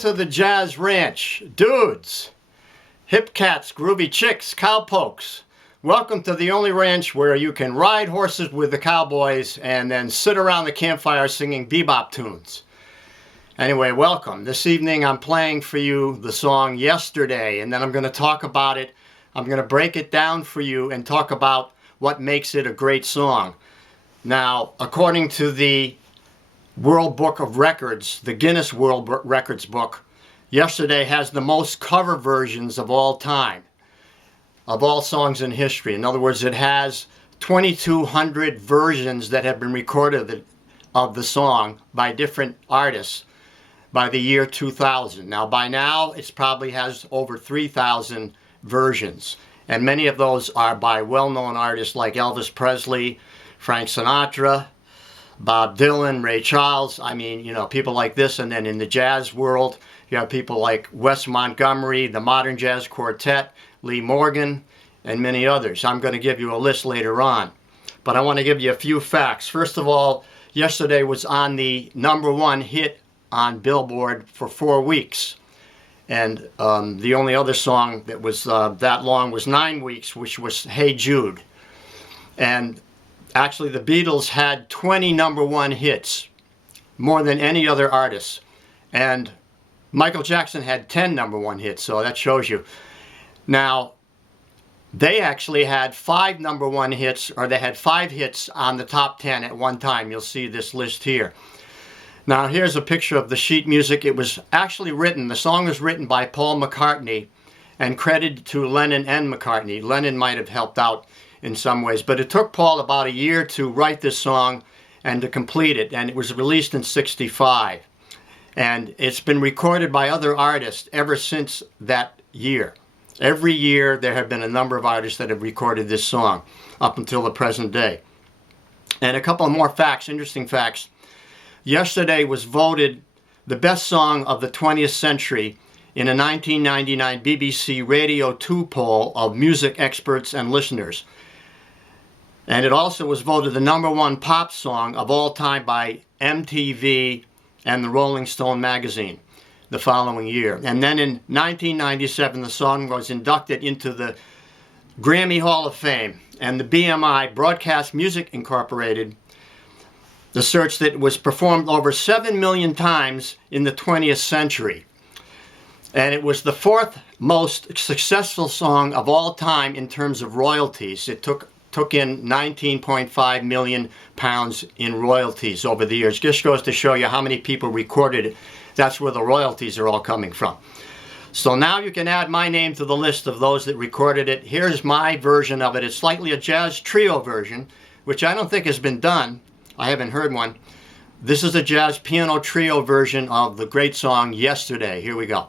to the Jazz Ranch, dudes, hip cats, groovy chicks, cowpokes. Welcome to the only ranch where you can ride horses with the cowboys and then sit around the campfire singing bebop tunes. Anyway, welcome. This evening I'm playing for you the song Yesterday, and then I'm going to talk about it. I'm going to break it down for you and talk about what makes it a great song. Now, according to the World Book of Records, the Guinness World Records book, Yesterday has the most cover versions of all time, of all songs in history. In other words, it has 2,200 versions that have been recorded of the song by different artists by the year 2000. Now, by now, it probably has over 3,000 versions, and many of those are by well-known artists like Elvis Presley, Frank Sinatra, Bob Dylan, Ray Charles. I mean, you know, people like this. And then in the jazz world, you have people like Wes Montgomery, the Modern Jazz Quartet, Lee Morgan, and many others. I'm going to give you a list later on, but I want to give you a few facts. First of all, Yesterday was on the #1 hit on Billboard for 4 weeks. And the only other song that was that long was 9 weeks, which was Hey Jude. And actually, the Beatles had 20 #1 hits, more than any other artist. And Michael Jackson had 10 #1 hits, so that shows you. Now, they actually had 5 #1 hits, or they had 5 hits on the top 10 at one time. You'll see this list here. Now, here's a picture of the sheet music. It was actually written, the song was written by Paul McCartney and credited to Lennon and McCartney. Lennon might have helped out in some ways, but it took Paul about a year to write this song and to complete it, and it was released in '65. And it's been recorded by other artists ever since that year. Every year there have been a number of artists that have recorded this song up until the present day. And a couple more facts, interesting facts. Yesterday was voted the best song of the 20th century in a 1999 BBC Radio 2 poll of music experts and listeners. And it also was voted the #1 pop song of all time by MTV and the Rolling Stone magazine the following year. And then in 1997, the song was inducted into the Grammy Hall of Fame, and the BMI, Broadcast Music Incorporated, the search that was performed over 7 million times in the 20th century. And it was the 4th most successful song of all time in terms of royalties. It took in 19.5 million pounds in royalties over the years. Just goes to show you how many people recorded it. That's where the royalties are all coming from. So now you can add my name to the list of those that recorded it. Here's my version of it. It's slightly a jazz trio version, which I don't think has been done. I haven't heard one. This is a jazz piano trio version of the great song Yesterday. Here we go.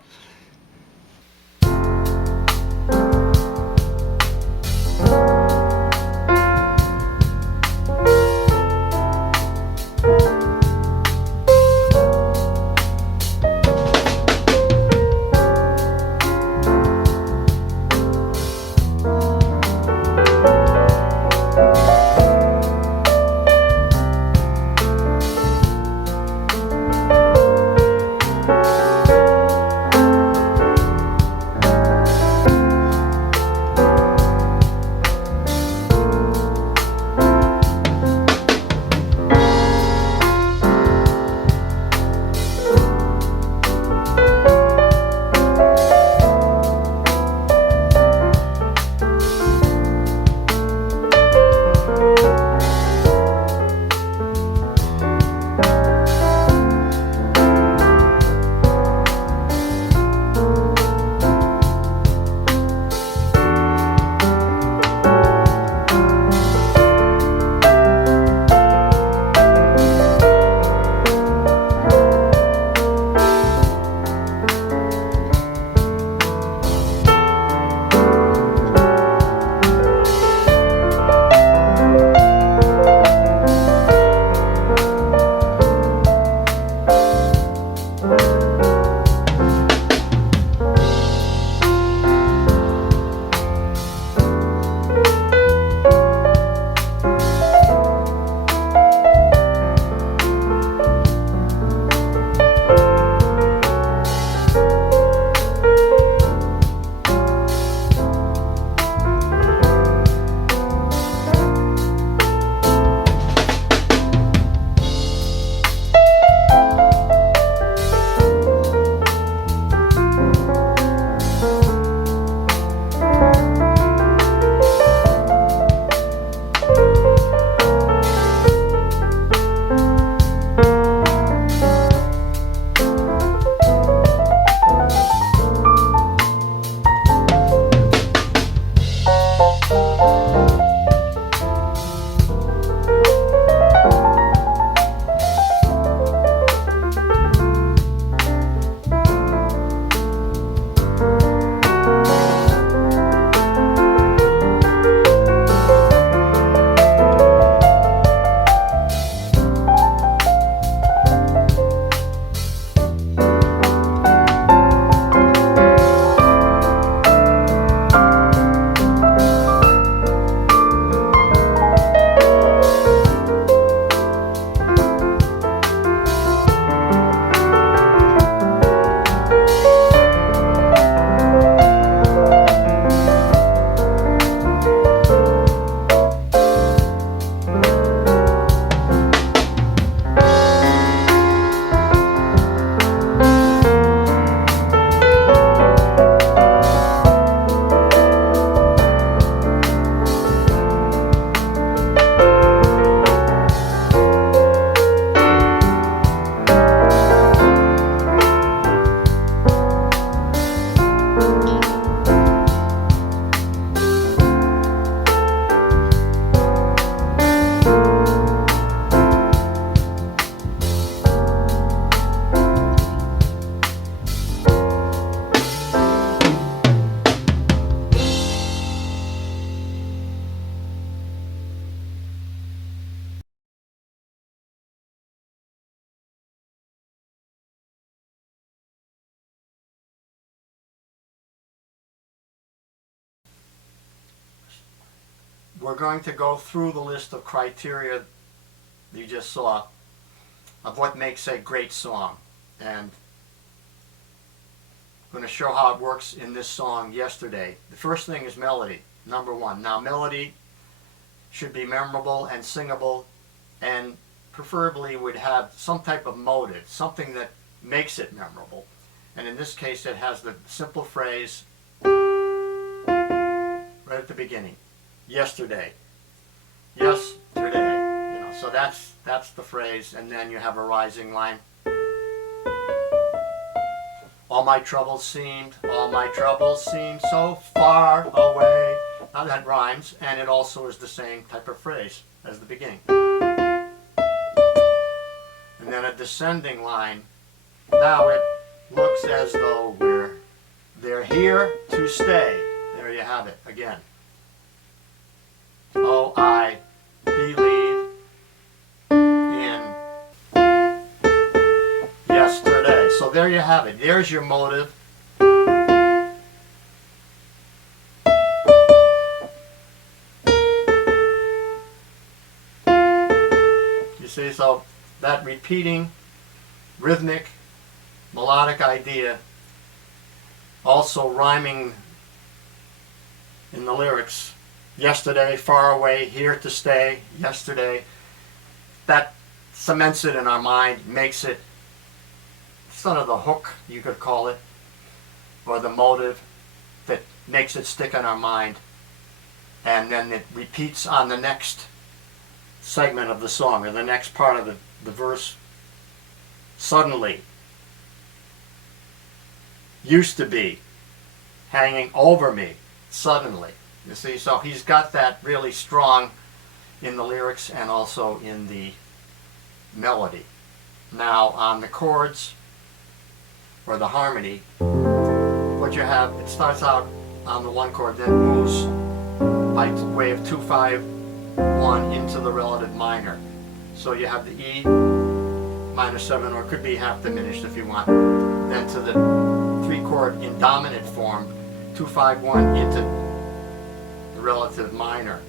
we're going to go through the list of criteria you just saw of what makes a great song. And I'm going to show how it works in this song, Yesterday. The first thing is melody, number one. Now, melody should be memorable and singable, and preferably would have some type of motive, something that makes it memorable. And in this case, it has the simple phrase right at the beginning. Yesterday. Yesterday. You know, so that's the phrase, and then you have a rising line. All my troubles seemed so far away. Now that rhymes, and it also is the same type of phrase as the beginning. And then a descending line. Now it looks as though they're here to stay. There you have it again. Oh, I believe in yesterday. So there you have it. There's your motive. You see, so that repeating, rhythmic, melodic idea, also rhyming in the lyrics. Yesterday, far away, here to stay, yesterday. That cements it in our mind, makes it sort of the hook, you could call it, or the motive that makes it stick in our mind. And then it repeats on the next segment of the song, or the next part of the verse. Suddenly, used to be, hanging over me, suddenly. You see, so he's got that really strong in the lyrics and also in the melody. Now on the chords, or the harmony, what you have, it starts out on the one chord, then moves by way of 2-5-1 into the relative minor. So you have the E minor 7, or it could be half diminished if you want. Then to the 3-chord in dominant form, 2-5-1 into the relative minor,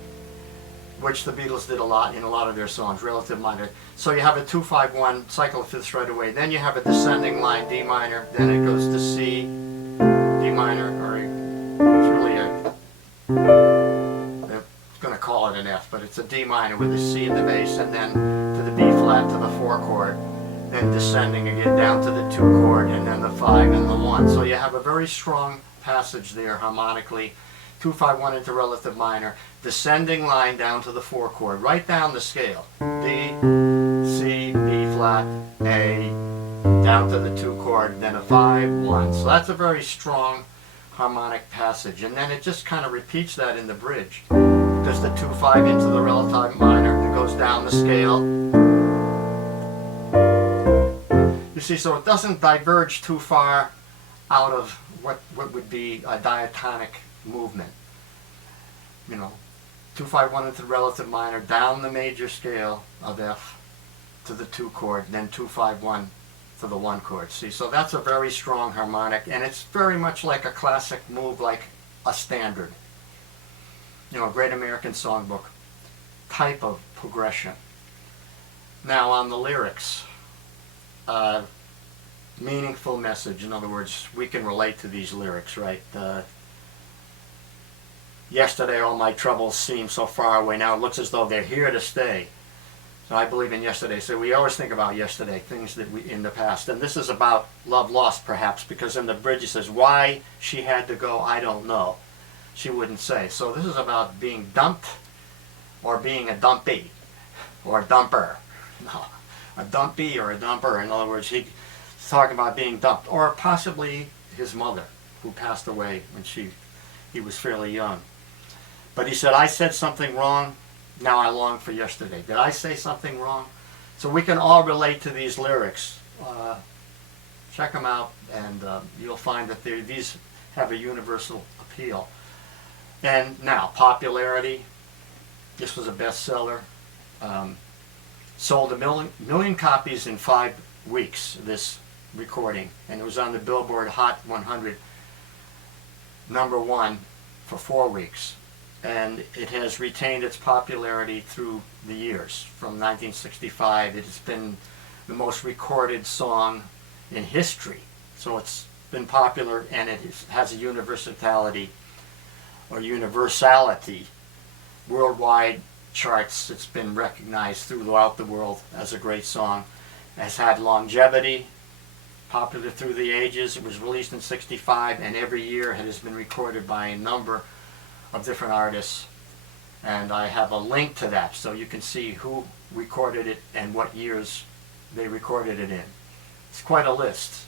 which the Beatles did a lot in a lot of their songs, relative minor. So you have a 2-5-1, cycle of fifths right away. Then you have a descending line, D minor, then it goes to C, D minor, or it's really they're going to call it an F, but it's a D minor with a C in the bass, and then to the B flat, to the 4 chord, then descending again down to the 2 chord, and then the 5 and the 1. So you have a very strong passage there harmonically. 2-5-1 into relative minor, descending line down to the 4 chord, right down the scale. D, C, B flat, A, down to the 2 chord, then a 5-1. So that's a very strong harmonic passage. And then it just kind of repeats that in the bridge. Does the 2-5 into the relative minor, it goes down the scale. You see, so it doesn't diverge too far out of what would be a diatonic movement. You know, 2-5-1 into the relative minor, down the major scale of F to the 2 chord, then 2-5-1 to the 1 chord. See, so that's a very strong harmonic, and it's very much like a classic move, like a standard. You know, a Great American Songbook type of progression. Now on the lyrics, meaningful message. In other words, we can relate to these lyrics, right? Yesterday all my troubles seem so far away. Now it looks as though they're here to stay. So I believe in yesterday. So we always think about yesterday, things that we in the past. And this is about love lost, perhaps, because in the bridge it says, why she had to go, I don't know. She wouldn't say. So this is about being dumped, or being a dumpy, or a dumper. No, a dumpy or a dumper. In other words, he's talking about being dumped, or possibly his mother, who passed away when he was fairly young. But he said, I said something wrong, now I long for yesterday. Did I say something wrong? So we can all relate to these lyrics. Check them out, and you'll find that these have a universal appeal. And now, popularity. This was a bestseller. Sold a million copies in 5 weeks, this recording. And it was on the Billboard Hot 100, #1 for 4 weeks. and it has retained its popularity through the years. From 1965, it has been the most recorded song in history. So it's been popular, and it has a universality worldwide charts. It's been recognized throughout the world as a great song. It has had longevity, popular through the ages. It was released in '65, and every year it has been recorded by a number of different artists. And I have a link to that so you can see who recorded it and what years they recorded it in. It's quite a list.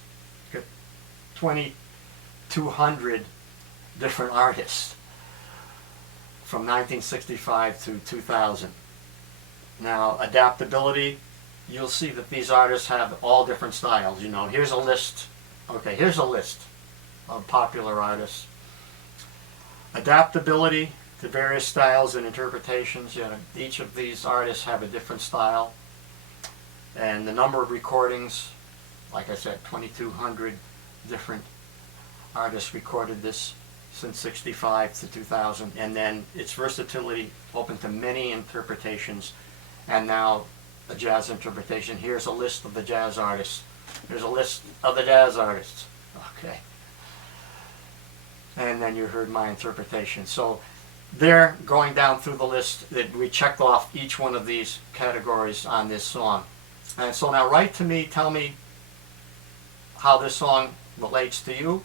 2,200 different artists from 1965 to 2000. Now, adaptability, you'll see that these artists have all different styles. You know, here's a list. Okay, here's a list of popular artists. Adaptability to various styles and interpretations. You know, each of these artists have a different style. And the number of recordings, like I said, 2,200 different artists recorded this since '65 to 2000, and then its versatility open to many interpretations, and now a jazz interpretation. Here's a list of the jazz artists. Here's a list of the jazz artists. Okay. And then you heard my interpretation. So there, going down through the list, that we checked off each one of these categories on this song. And so now write to me, tell me how this song relates to you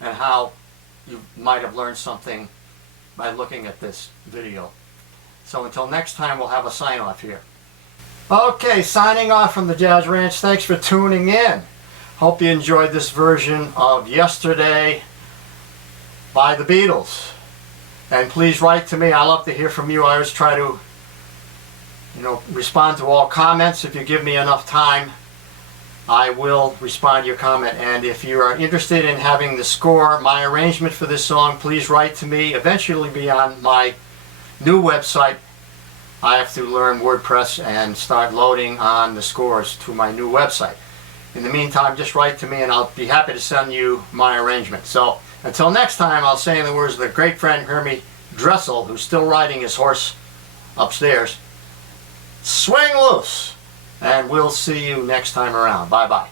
and how you might have learned something by looking at this video. So until next time, we'll have a sign off here. Okay, signing off from the Jazz Ranch. Thanks for tuning in. Hope you enjoyed this version of Yesterday by the Beatles. And please write to me. I love to hear from you. I always try to, respond to all comments. If you give me enough time, I will respond to your comment. And if you are interested in having the score, my arrangement for this song, please write to me. Eventually be on my new website. I have to learn WordPress and start loading on the scores to my new website. In the meantime, just write to me and I'll be happy to send you my arrangement. So until next time, I'll say in the words of the great friend Hermie Dressel, who's still riding his horse upstairs, swing loose, and we'll see you next time around. Bye-bye.